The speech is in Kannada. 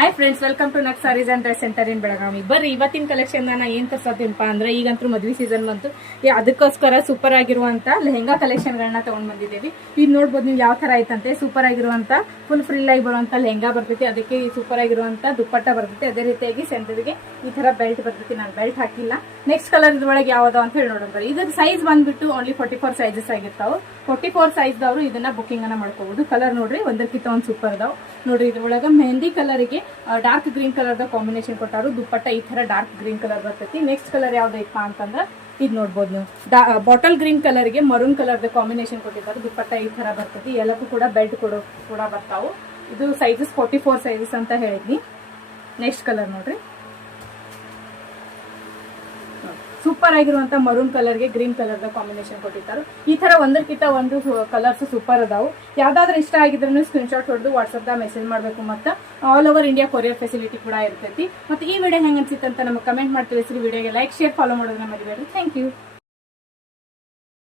Hi friends, welcome to Nak sarees and dress centre in Belagavi. ಬರ್ರಿ ಇವತ್ತಿನ ಕಲೆಕ್ಷನ್ ನಾನು ಏನ್ ತರ್ಸೋದಿಲ್ಪ ಅಂದ್ರೆ, ಈಗಂತೂ ಮದ್ವೆ ಸೀಸನ್ ಬಂತು. ಅದಕ್ಕೋಸ್ಕರ ಸೂಪರ್ ಆಗಿರುವಂತ ಲೆಹಂಗಾ ಕಲೆಕ್ಷನ್ ಗಳನ್ನ ತಗೊಂಡ್ ಬಂದಿದ್ದೇವೆ. ಈಗ ನೋಡ್ಬೋದು ನೀವು ಯಾವ ತರ ಐತಂತೆ. ಸೂಪರ್ ಆಗಿರುವಂತ ಫುಲ್ ಫ್ರಿಲ್ ಆಗಿ ಬರುವಂತ ಲೆಹಂಗಾ ಬರ್ತೈತಿ. ಅದಕ್ಕೆ ಈ ಸೂಪರ್ ಆಗಿರುವಂತ ದುಪ್ಪಟ್ಟ ಬರ್ತೈತಿ. ಅದೇ ರೀತಿಯಾಗಿ ಸೆಂಟರ್ಗೆ ಈ ತರ ಬೆಲ್ಟ್ ಬರ್ತೈತಿ. ನಾನು ಬೆಲ್ಟ್ ಹಾಕಿಲ್ಲ. ನೆಕ್ಸ್ಟ್ ಕಲರ್ ಇದ್ರೊಳಗೆ ಯಾವ್ದು ಅಂತ ಹೇಳಿ ನೋಡೋಣ. ಇದ್ರ ಸೈಜ್ ಬಂದ್ಬಿಟ್ಟು ಓನ್ಲಿ 44 ಸೈಜಸ್ ಆಗಿರ್ತಾವ. 44 ಸೈಜ್ ದವರು ಇದನ್ನ ಬುಕಿಂಗ್ ಅನ್ನ ಮಾಡ್ಕೋಬಹುದು. ಕಲರ್ ನೋಡ್ರಿ, ಒಂದಕ್ಕಿಂತ ಒಂದು ಸೂಪರ್ ಅದಾವ ನೋಡ್ರಿ. ಇದ್ರೊಳಗ ಮೆಹಂದಿ ಕಲರ್ ಗೆ ಡಾರ್ಕ್ ಗ್ರೀನ್ ಕಲರ್ ದ ಕಾಂಬಿನೇಷನ್ ಕೊಟ್ಟಾರು. ದುಪ್ಪಟ್ಟ ಈ ತರ ಡಾರ್ಕ್ ಗ್ರೀನ್ ಕಲರ್ ಬರ್ತೈತಿ. ನೆಕ್ಸ್ಟ್ ಕಲರ್ ಯಾವ್ದೈತ ಅಂತಂದ್ರ ಇದು ನೋಡ್ಬೋದು ನೀವು. ಬಾಟಲ್ ಗ್ರೀನ್ ಕಲರ್ ಗೆ ಮರೂನ್ ಕಲರ್ ದ ಕಾಂಬಿನೇಷನ್ ಕೊಟ್ಟಿದ್ದಾರೆ. ದುಪ್ಪಟ್ಟ ಈ ತರ ಬರ್ತೈತಿ. ಎಲ್ಲಕ್ಕೂ ಕೂಡ ಬೆಲ್ಟ್ ಕೂಡ ಬರ್ತಾವು. ಇದು ಸೈಜಸ್ 44 ಸೈಜಸ್ ಅಂತ ಹೇಳಿದ್ನಿ. ನೆಕ್ಸ್ಟ್ ಕಲರ್ ನೋಡ್ರಿ, ಸೂಪರ್ ಆಗಿರುವಂತ ಮರೂನ್ ಕಲರ್ ಗೆ ಗ್ರೀನ್ ಕಲರ್ ದ ಕಾಂಬಿನೇಷನ್ ಕೊಟ್ಟಿದ್ದಾರೆ. ಈ ತರ ಒಂದಕ್ಕಿಂತ ಒಂದು ಕಲರ್ಸ್ ಸೂಪರ್ ಅದಾವು. ಯಾವ್ದಾದ್ರು ಇಷ್ಟ ಆಗಿದ್ರು ಸ್ಕ್ರೀನ್ ಶಾಟ್ ಹೊಡೆದು ವಾಟ್ಸ್ಆಪ್ ದಾಗ ಮೆಸೇಜ್ ಮಾಡಬೇಕು. ಮತ್ತೆ all over India courier facility ಕೂಡ ಇರ್ತೈತಿ. ಮತ್ತೆ ಈ ವಿಡಿಯೋ ಹೆಂಗ್ ಅನ್ಸಿತ್ತು ಅಂತ ನಮಗೆ ಕಮೆಂಟ್ ಮಾಡಿ ತಿಳಿಸ್ರಿ. ವಿಡಿಯೋಗೆ ಲೈಕ್, ಶೇರ್, ಫಾಲೋ ಮಾಡೋದನ್ನ ಮರಿಬೇಡಿ. Thank you.